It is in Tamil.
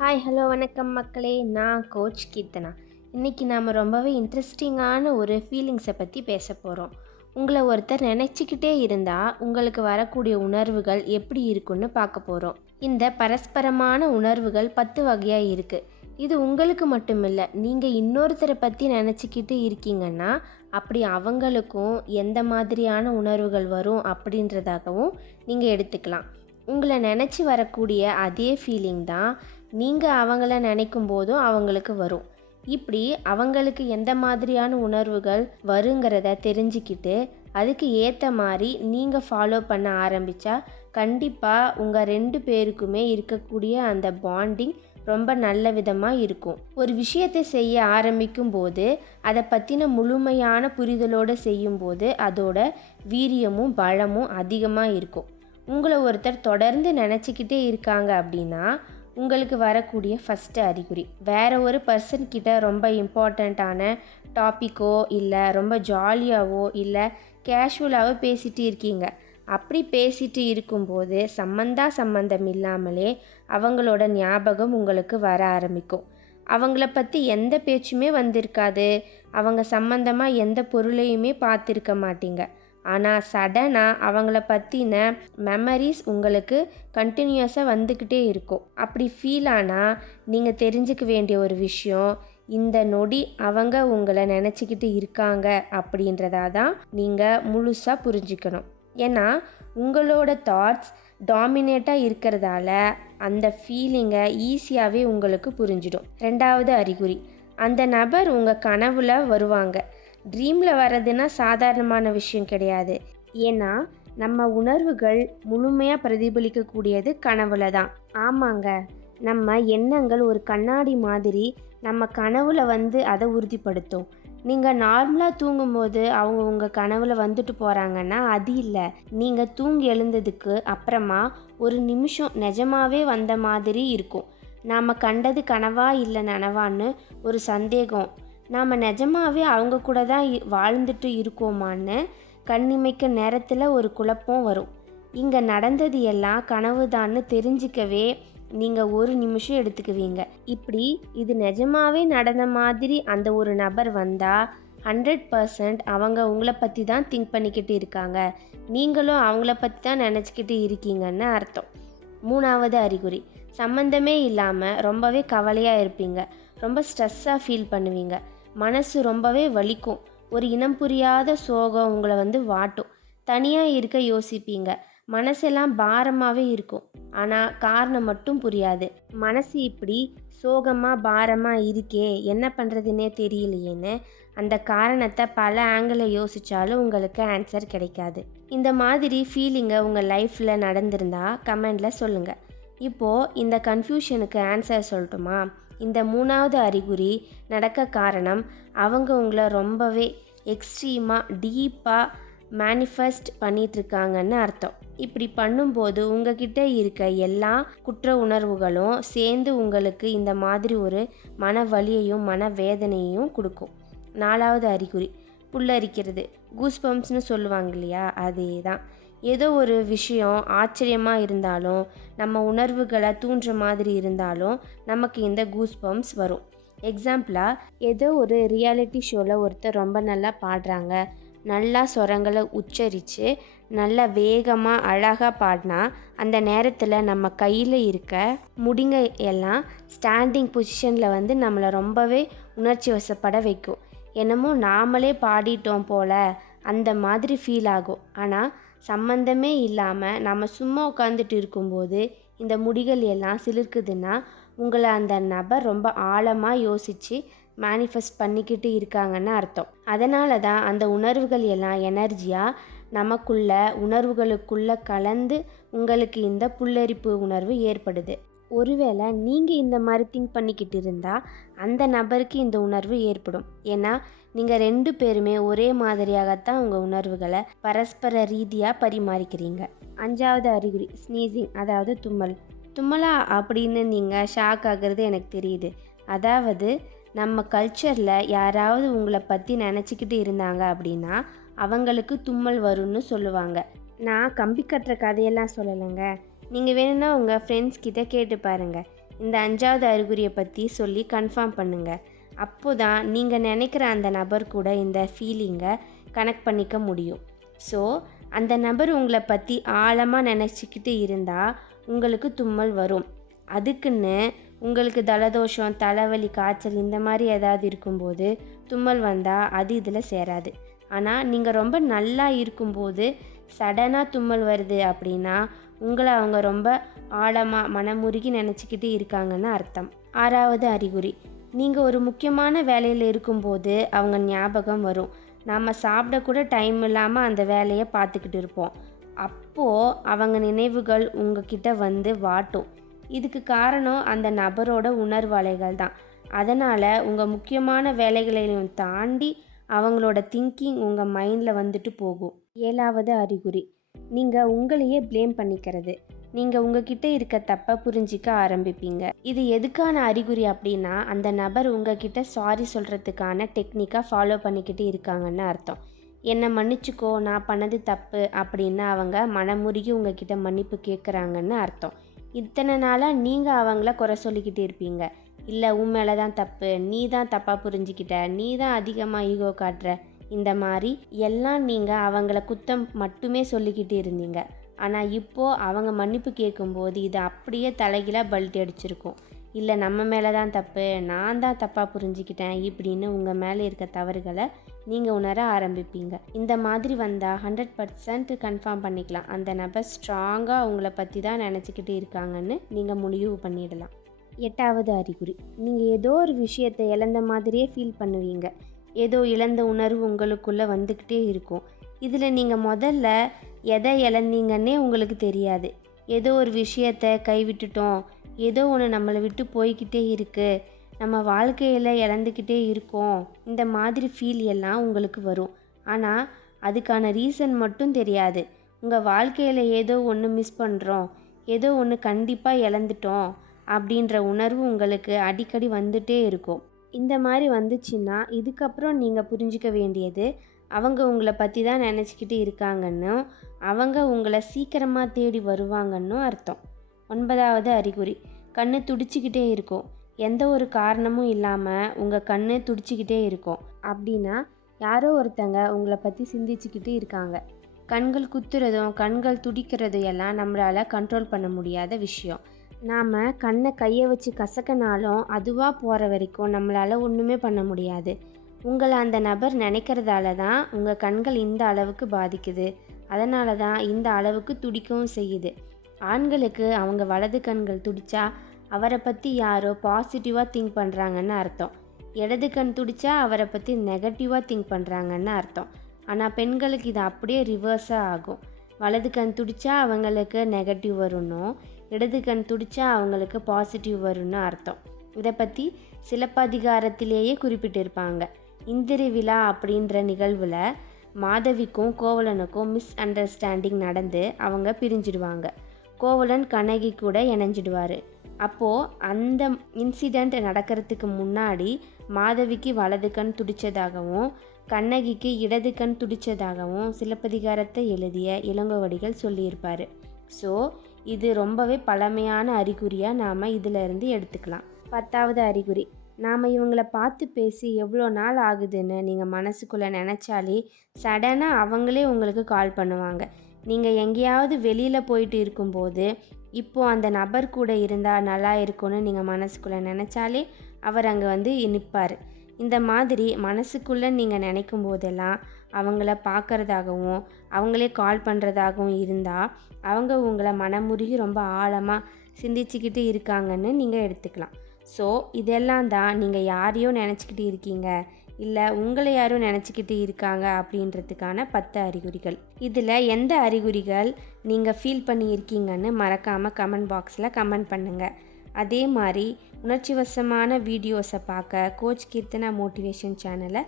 ஹாய் ஹலோ வணக்கம் மக்களே. நான் கோச் கீர்த்தனா. இன்றைக்கி நாம் ரொம்பவே இன்ட்ரெஸ்டிங்கான ஒரு ஃபீலிங்ஸை பற்றி பேச போகிறோம். உங்களை ஒருத்தர் நினச்சிக்கிட்டே இருந்தால் உங்களுக்கு வரக்கூடிய உணர்வுகள் எப்படி இருக்குன்னு பார்க்க போகிறோம். இந்த பரஸ்பரமான உணர்வுகள் 10 வகையாக இருக்குது. இது உங்களுக்கு மட்டும் இல்லை, நீங்கள் இன்னொருத்தரை பற்றி நினச்சிக்கிட்டு இருக்கீங்கன்னா அப்படி அவங்களுக்கும் எந்த மாதிரியான உணர்வுகள் வரும் அப்படின்றதாகவும் நீங்கள் எடுத்துக்கலாம். உங்களை நினச்சி வரக்கூடிய அதே ஃபீலிங் தான் நீங்கள் அவங்கள நினைக்கும் போதும் அவங்களுக்கு வரும். இப்படி அவங்களுக்கு எந்த மாதிரியான உணர்வுகள் வருங்கிறத தெரிஞ்சுக்கிட்டு அதுக்கு ஏற்ற மாதிரி நீங்கள் ஃபாலோ பண்ண ஆரம்பித்தா கண்டிப்பாக உங்கள் 2 பேருக்குமே இருக்கக்கூடிய அந்த பாண்டிங் ரொம்ப நல்ல விதமாக இருக்கும். ஒரு விஷயத்தை செய்ய ஆரம்பிக்கும் போது அதை பற்றின முழுமையான புரிதலோடு செய்யும்போது அதோட வீரியமும் பலமும் அதிகமாக இருக்கும். உங்களை ஒருத்தர் தொடர்ந்து நினச்சிக்கிட்டே இருக்காங்க அப்படின்னா உங்களுக்கு வரக்கூடிய ஃபஸ்ட்டு அறிகுறி, வேறு ஒரு பர்சன் கிட்ட ரொம்ப இம்பார்ட்டண்ட்டான டாப்பிக்கோ இல்லை ரொம்ப ஜாலியாகவோ இல்லை கேஷுவலாகவோ பேசிகிட்டு இருக்கீங்க. அப்படி பேசிகிட்டு இருக்கும்போது சம்பந்தம் இல்லாமலே அவங்களோட ஞாபகம் உங்களுக்கு வர ஆரம்பிக்கும். அவங்கள பற்றி எந்த பேச்சுமே வந்திருக்காது, அவங்க சம்பந்தமாக எந்த பொருளையுமே பார்த்துருக்க மாட்டீங்க. ஆனால் சடனாக அவங்கள பற்றின மெமரிஸ் உங்களுக்கு கண்டினியூஸாக வந்துக்கிட்டே இருக்கும். அப்படி ஃபீல் ஆனால் நீங்கள் தெரிஞ்சுக்க வேண்டிய ஒரு விஷயம், இந்த நொடி அவங்க உங்களை நினச்சிக்கிட்டு இருக்காங்க அப்படின்றதா தான் நீங்கள் முழுசாக புரிஞ்சுக்கணும். ஏன்னா உங்களோட தாட்ஸ் டாமினேட்டாக இருக்கிறதால அந்த ஃபீலிங்கை ஈஸியாகவே உங்களுக்கு புரிஞ்சிடும். 2வது அறிகுறி, அந்த நபர் உங்கள் கனவுல வருவாங்க. ட்ரீமில் வர்றதுன்னா சாதாரணமான விஷயம் கிடையாது. ஏன்னா நம்ம உணர்வுகள் முழுமையாக பிரதிபலிக்கக்கூடியது கனவுல தான். ஆமாங்க, நம்ம எண்ணங்கள் ஒரு கண்ணாடி மாதிரி நம்ம கனவுல வந்து அதை உறுதிப்படுத்தும். நீங்கள் நார்மலாக தூங்கும்போது அவங்க உங்கள் கனவுல வந்துட்டு போகிறாங்கன்னா அது இல்லை, நீங்கள் தூங்கி எழுந்ததுக்கு அப்புறமா ஒரு நிமிஷம் நிஜமாவே வந்த மாதிரி இருக்கும். நாம் கண்டது கனவா இல்லை நனவான்னு ஒரு சந்தேகம், நாம் நிஜமாவே அவங்க கூட தான் வாழ்ந்துட்டு இருக்கோமான்னு கண்ணிமைக்க நேரத்தில் ஒரு குழப்பம் வரும். இங்கே நடந்தது எல்லாம் கனவு தான்னு தெரிஞ்சிக்கவே நீங்கள் ஒரு நிமிஷம் எடுத்துக்குவீங்க. இப்படி இது நிஜமாவே நடந்த மாதிரி அந்த ஒரு நபர் வந்தால் 100% அவங்க உங்களை பற்றி தான் திங்க் பண்ணிக்கிட்டு இருக்காங்க, நீங்களும் அவங்கள பற்றி தான் நினச்சிக்கிட்டு இருக்கீங்கன்னு அர்த்தம். 3வது அறிகுறி, சம்மந்தமே இல்லாமல் ரொம்பவே கவலையாக இருப்பீங்க, ரொம்ப ஸ்ட்ரெஸ்ஸாக ஃபீல் பண்ணுவீங்க, மனசு ரொம்பவே வலிக்கும், ஒரு இனம் புரியாத சோகம் உங்களை வந்து வாட்டும், தனியாக இருக்க யோசிப்பீங்க, மனசெல்லாம் பாரமாகவே இருக்கும், ஆனால் காரணம் மட்டும் புரியாது. மனசு இப்படி சோகமாக பாரமாக இருக்கே, என்ன பண்ணுறதுன்னே தெரியலையேன்னு அந்த காரணத்தை பல ஆங்கிளில் யோசித்தாலும் உங்களுக்கு ஆன்சர் கிடைக்காது. இந்த மாதிரி ஃபீலிங்கை உங்கள் லைஃப்பில் நடந்திருந்தா கமெண்டில் சொல்லுங்கள். இப்போது இந்த கன்ஃபியூஷனுக்கு ஆன்சர் சொல்லட்டுமா? இந்த 3வது அறிகுறி நடக்க காரணம் அவங்க உங்களை ரொம்பவே எக்ஸ்ட்ரீமாக டீப்பாக மேனிஃபெஸ்ட் பண்ணிகிட்ருக்காங்கன்னு அர்த்தம். இப்படி பண்ணும்போது உங்ககிட்ட இருக்க எல்லா குற்ற உணர்வுகளும் சேர்ந்து உங்களுக்கு இந்த மாதிரி ஒரு மன வலியையும் மன வேதனையையும் கொடுக்கும். 4வது அறிகுறி, புல்லரிக்கிறது, கூஸ்பம்ப்ஸ்னு சொல்லுவாங்க இல்லையா, அதே தான். ஏதோ ஒரு விஷயம் ஆச்சரியமாக இருந்தாலும் நம்ம உணர்வுகளை தூண்டுற மாதிரி இருந்தாலும் நமக்கு இந்த கூஸ்பம்ப்ஸ் வரும். எக்ஸாம்பிளாக, ஏதோ ஒரு ரியாலிட்டி ஷோவில் ஒருத்தர் ரொம்ப நல்லா பாடுறாங்க, நல்லா சொரங்களை உச்சரித்து நல்லா வேகமாக அழகாக பாடினா அந்த நேரத்தில் நம்ம கையில் இருக்க முடிங்க எல்லாம் ஸ்டாண்டிங் பொசிஷனில் வந்து நம்மளை ரொம்பவே உணர்ச்சி வசப்பட வைக்கும். என்னமோ நாமளே பாடிட்டோம் போல் அந்த மாதிரி ஃபீல் ஆகும். ஆனால் சம்மந்தமே இல்லாமல் நம்ம சும்மா உட்காந்துட்டு இருக்கும்போது இந்த முடிகள் எல்லாம் சிலிர்க்குதுன்னா உங்களை அந்த நபர் ரொம்ப ஆழமாக யோசித்து மேனிஃபெஸ்ட் பண்ணிக்கிட்டு இருக்காங்கன்னு அர்த்தம். அதனால தான் அந்த உணர்வுகள் எல்லாம் எனர்ஜியாக உணர்வுகளுக்குள்ளே கலந்து உங்களுக்கு இந்த புல்லரிப்பு உணர்வு ஏற்படுது. ஒருவேளை நீங்கள் இந்த மாதிரி திங்க் பண்ணிக்கிட்டு இருந்தால் அந்த நபருக்கு இந்த உணர்வு ஏற்படும். ஏன்னா நீங்கள் 2 பேருமே ஒரே மாதிரியாகத்தான் உங்கள் உணர்வுகளை பரஸ்பர ரீதியாக பரிமாறிக்கிறீங்க. 5வது அறிகுறி, ஸ்னீசிங், அதாவது தும்மல். தும்மலா அப்படின்னு நீங்கள் ஷாக் ஆகிறது எனக்கு தெரியுது. அதாவது நம்ம கல்ச்சரில் யாராவது உங்களை பற்றி நினச்சிக்கிட்டு இருந்தாங்க அப்படின்னா அவங்களுக்கு தும்மல் வரும்னு சொல்லுவாங்க. நான் கம்பி கட்டுற கதையெல்லாம் சொல்லலைங்க, நீங்கள் வேணும்னா உங்கள் ஃப்ரெண்ட்ஸ் கிட்ட கேட்டு பாருங்கள். இந்த 5வது அறிகுறியை பற்றி சொல்லி கன்ஃபார்ம் பண்ணுங்கள். அப்போ தான் நீங்கள் நினைக்கிற அந்த நபர் கூட இந்த ஃபீலிங்கை கனெக்ட் பண்ணிக்க முடியும். ஸோ அந்த நபர் உங்களை பற்றி ஆழமாக நினச்சிக்கிட்டு இருந்தால் உங்களுக்கு தும்மல் வரும். அதுக்குன்னு உங்களுக்கு ஜலதோஷம், தலைவலி, காய்ச்சல் இந்த மாதிரி ஏதாவது இருக்கும்போது தும்மல் வந்தால் அது இதில் சேராது. ஆனால் நீங்கள் ரொம்ப நல்லா இருக்கும்போது சடனாக தும்மல் வருது அப்படின்னா உங்களை அவங்க ரொம்ப ஆழமாக மனமுருகி நினச்சிக்கிட்டு இருக்காங்கன்னு அர்த்தம். 6வது அறிகுறி, நீங்கள் ஒரு முக்கியமான வேலையில் இருக்கும்போது அவங்க ஞாபகம் வரும். நாம் சாப்பிடக்கூட டைம் இல்லாமல் அந்த வேலையை பார்த்துக்கிட்டு இருப்போம். அப்போது அவங்க நினைவுகள் உங்ககிட்ட வந்து வாட்டும். இதுக்கு காரணம் அந்த நபரோட உணர்வு அலைகள் தான். அதனால் உங்கள் முக்கியமான வேலைகளையும் தாண்டி அவங்களோட திங்கிங் உங்கள் மைண்டில் வந்துட்டு போகும். 7வது அறிகுறி, நீங்கள் உங்களையே ப்ளேம் பண்ணிக்கிறது. நீங்கள் உங்ககிட்ட இருக்க தப்பை புரிஞ்சிக்க ஆரம்பிப்பீங்க. இது எதுக்கான அறிகுறி அப்படின்னா, அந்த நபர் உங்ககிட்ட சாரி சொல்கிறதுக்கான டெக்னிக்காக ஃபாலோ பண்ணிக்கிட்டு இருக்காங்கன்னு அர்த்தம். என்னை மன்னிச்சுக்கோ, நான் பண்ணது தப்பு அப்படின்னு அவங்க மனமுருகி உங்ககிட்ட மன்னிப்பு கேட்குறாங்கன்னு அர்த்தம். இத்தனை நாளாக நீங்கள் அவங்கள குறை சொல்லிக்கிட்டு இருப்பீங்க. இல்லை, உன் மேலே தான் தப்பு, நீ தான் தப்பாக புரிஞ்சிக்கிட்ட, நீ தான் அதிகமாக ஈகோ காட்டுற, இந்த மாதிரி எல்லாம் நீங்கள் அவங்கள குத்தம் மட்டுமே சொல்லிக்கிட்டு இருந்தீங்க. ஆனால் இப்போது அவங்க மன்னிப்பு கேட்கும்போது இது அப்படியே தலைகீழாக பல்ட்டி அடிச்சிருக்கும். இல்லை, நம்ம மேலே தான் தப்பு, நான் தான் தப்பாக புரிஞ்சுக்கிட்டேன் இப்படின்னு உங்கள் மேலே இருக்க தவறுகளை நீங்கள் உணர ஆரம்பிப்பீங்க. இந்த மாதிரி வந்தால் 100% கன்ஃபார்ம் பண்ணிக்கலாம், அந்த நபர் ஸ்ட்ராங்காக உங்களை பற்றி தான் நினச்சிக்கிட்டு இருக்காங்கன்னு நீங்கள் முடிவு பண்ணிடலாம். 8வது அறிகுறி, நீங்கள் ஏதோ ஒரு விஷயத்தை இழந்த மாதிரியே ஃபீல் பண்ணுவீங்க. ஏதோ இழந்த உணர்வு உங்களுக்குள்ளே வந்துக்கிட்டே இருக்கும். இதில் நீங்கள் முதல்ல எதை இழந்தீங்கன்னே உங்களுக்கு தெரியாது. ஏதோ ஒரு விஷயத்தை கைவிட்டுட்டோம், ஏதோ ஒன்று நம்மளை விட்டு போய்கிட்டே இருக்குது, நம்ம வாழ்க்கையில் இழந்துக்கிட்டே இருக்கோம், இந்த மாதிரி ஃபீல் எல்லாம் உங்களுக்கு வரும். ஆனால் அதுக்கான ரீசன் மட்டும் தெரியாது. உங்கள் வாழ்க்கையில் ஏதோ ஒன்று மிஸ் பண்ணுறோம், ஏதோ ஒன்று கண்டிப்பாக இழந்துட்டோம் அப்படின்ற உணர்வு உங்களுக்கு அடிக்கடி வந்துட்டே இருக்கும். இந்த மாதிரி வந்துச்சுன்னா இதுக்கப்புறம் நீங்கள் புரிஞ்சிக்க வேண்டியது, அவங்க உங்களை பற்றி தான் நினச்சிக்கிட்டு இருக்காங்கன்னும் அவங்க உங்களை சீக்கிரமாக தேடி வருவாங்கன்னும் அர்த்தம். 9வது அறிகுறி, கண்ணு துடிச்சிக்கிட்டே இருக்கும். எந்த ஒரு காரணமும் இல்லாமல் உங்கள் கண்ணு துடிச்சிக்கிட்டே இருக்கும். அப்படின்னா யாரோ ஒருத்தங்க உங்களை பற்றி சிந்திச்சுக்கிட்டு இருக்காங்க. கண்கள் குத்துறதும் கண்கள் துடிக்கிறதும் எல்லாம் நம்மளால் கண்ட்ரோல் பண்ண முடியாத விஷயம். நாம் கண்ணை கையை வச்சு கசக்கினாலும் அதுவாக போகிற வரைக்கும் நம்மளால் ஒன்றுமே பண்ண முடியாது. உங்களை அந்த நபர் நினைக்கிறதால தான் உங்கள் கண்கள் இந்த அளவுக்கு பாதிக்குது. அதனால தான் இந்த அளவுக்கு துடிக்கவும் செய்யுது. ஆண்களுக்கு அவங்க வலது கண்கள் துடிச்சா அவரை பற்றி யாரோ பாசிட்டிவாக திங்க் பண்ணுறாங்கன்னு அர்த்தம். இடது கண் துடிச்சா அவரை பற்றி நெகட்டிவாக திங்க் பண்ணுறாங்கன்னு அர்த்தம். ஆனால் பெண்களுக்கு இது அப்படியே ரிவர்ஸாக ஆகும். வலது கண் துடிச்சா அவங்களுக்கு நெகட்டிவ் வரும்னும், இடது கண் துடிச்சா அவங்களுக்கு பாசிட்டிவ் வரும்னு அர்த்தம். இதை பற்றி சிலப்பதிகாரத்திலேயே குறிப்பிட்டிருப்பாங்க. இந்திரி விழா அப்படின்ற நிகழ்வில் மாதவிக்கும் கோவலனுக்கும் மிஸ் அண்டர்ஸ்டாண்டிங் நடந்து அவங்க பிரிஞ்சிடுவாங்க. கோவலன் கண்ணகி கூட இணைஞ்சிடுவார். அப்போது அந்த இன்சிடெண்ட் நடக்கிறதுக்கு முன்னாடி மாதவிக்கு வலது கண் துடித்ததாகவும் கண்ணகிக்கு இடது கண் துடித்ததாகவும் சிலப்பதிகாரத்தை எழுதிய இளங்கோவடிகள் சொல்லியிருப்பார். ஸோ இது ரொம்பவே பழமையான அறிகுறியாக நாம் இதிலிருந்து எடுத்துக்கலாம். 10வது அறிகுறி, நாம் இவங்கள பார்த்து பேசி எவ்வளோ நாள் ஆகுதுன்னு நீங்கள் மனசுக்குள்ளே நினச்சாலே சடனாக அவங்களே உங்களுக்கு கால் பண்ணுவாங்க. நீங்கள் எங்கேயாவது வெளியில் போயிட்டு இருக்கும்போது இப்போது அந்த நபர் கூட இருந்தால் நல்லா இருக்கும்னு நீங்கள் மனசுக்குள்ளே நினச்சாலே அவர் அங்கே வந்து நிற்பார். இந்த மாதிரி மனசுக்குள்ளே நீங்கள் நினைக்கும் போதெல்லாம் அவங்கள பார்க்குறதாகவும் அவங்களே கால் பண்ணுறதாகவும் இருந்தால் அவங்க உங்களை மனமுருகி ரொம்ப ஆழமாக சிந்திச்சுக்கிட்டு இருக்காங்கன்னு நீங்கள் எடுத்துக்கலாம். ஸோ இதெல்லாம் தான் நீங்கள் யாரையோ நினச்சிக்கிட்டு இருக்கீங்க, இல்லை உங்களை யாரும் நினச்சிக்கிட்டு இருக்காங்க அப்படின்றதுக்கான 10 அறிகுறிகள். இதில் எந்த அறிகுறிகள் நீங்கள் ஃபீல் பண்ணியிருக்கீங்கன்னு மறக்காமல் கமெண்ட் பாக்ஸில் கமெண்ட் பண்ணுங்கள். அதே மாதிரி உணர்ச்சி வசமான வீடியோஸை பார்க்க கோச் கீர்த்தனா மோட்டிவேஷன் சேனலை